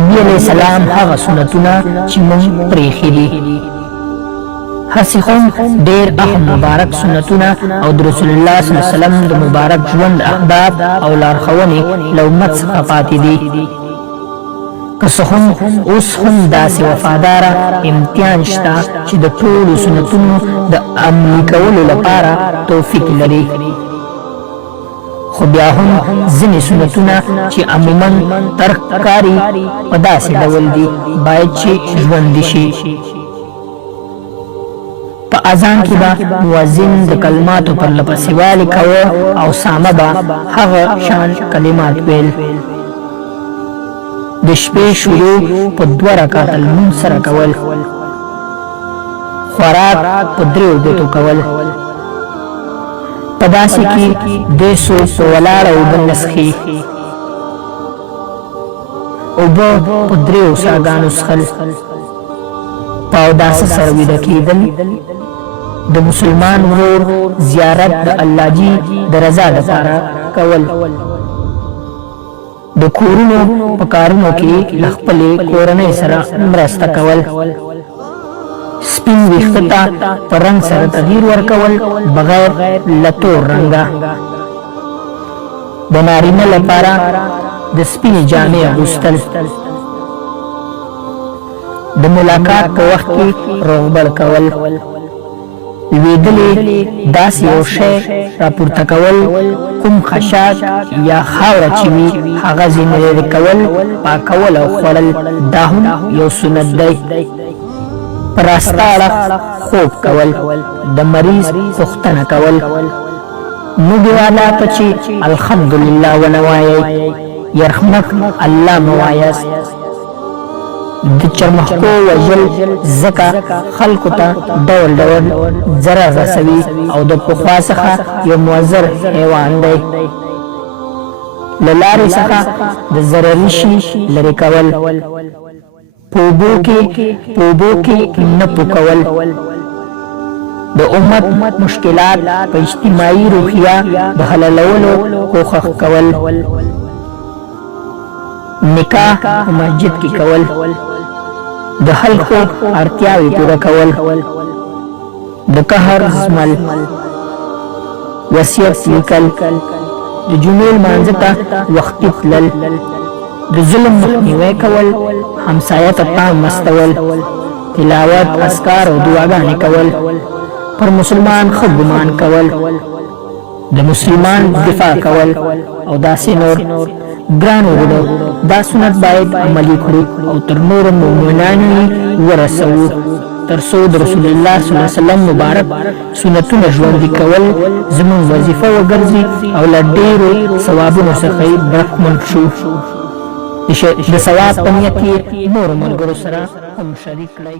نبی علیہ السلام هغه سنتونه چې موږ پرېښي دي. هسې هم ډېر اهم مبارک سنتونه او د رسول الله صلی الله علیه وسلم د مبارک ژوند اهداف او لارښوونې له امت څخه پاتې دي. که څه هم اوس هم داسې وفاداره امتحان شته چې د ټولو سنتونو د عملي کولو لپاره توفیق لري، خو بیا هم ځینې سنتونه چې عموما ترک ښکاري په داسې ډول دي باید چې ژوندي شي. په اذان کې به مؤذن د کلماتو پر لپسې والي کوه او سامه به هغه شان کلمات ویل. د شپې شروع په 2 رکعته لمونځ سره کول. خوراک په 3 ګوتو کول. په داسې کې 200 په ولاړه اوبه نه څښي. اوبه په 3 څاګانو څښل. په اوداسه سره ویده کېدل. د مسلمان ورور زیارت د الله جي د رضا لپاره کول. د کورونو په کارونو کې له خپلې کورنۍ سره مرسته کول. سپین ویښته ته په رنګ سره تغییر ورکول بغیر له تور رنګه. د نارینه لپاره د سپینې جامې اغوستل. د ملاقات په وخت کې روغبړ کول. لوېدلې داسې یو شی راپورته کول، کوم خشاک یا خاوره چې وي هغه ځینې لرې کول، پاکول او خوړل دا هم یو سنت دی. په راسته اړخ خوب کول. د مریض پوښتنه کول. موږې والا ته چې الحمدلله ونه وایئ، یرحمک الله مه وایاست. د چرمحکو وژل ځکه خلکو ته ډول ډول ضرر رسوي او د پخوا څخه یو مضر حیوان دی. له لارې څخه د ضرري شي لرې کول. په اوبو کې نه پوکول. د امت مشکلات په اجتماعي روحیه د حلالولو کوښښ کول. نکاح په مسجد کې کول. د خلکو اړتیاوې پوره کول. د قهر زغمل. وصیت لیکل. د جمعې لمانځه ته وختي تلل. د ظلم مخنیوی کول. همسایه ته پام مستول. تلاوت، اذکار او دعاګانې کول. پر مسلمان ښه ګمان کول. د مسلمان دفاع کول او داسې نور. ګران وګړو، دا سنت باید عملي کړو او تر نورو مؤمنانو یې ورسوو تر څو د رسول الله صلی الله علیه وسلم مبارک سنتونه ژوندي کول زموږ وظیفه وګرځي او له ډېرو ثوابونو څخه یې برخمن شو. د ثواب په نیت یې نورو ملګرو سره هم شریک کړئ.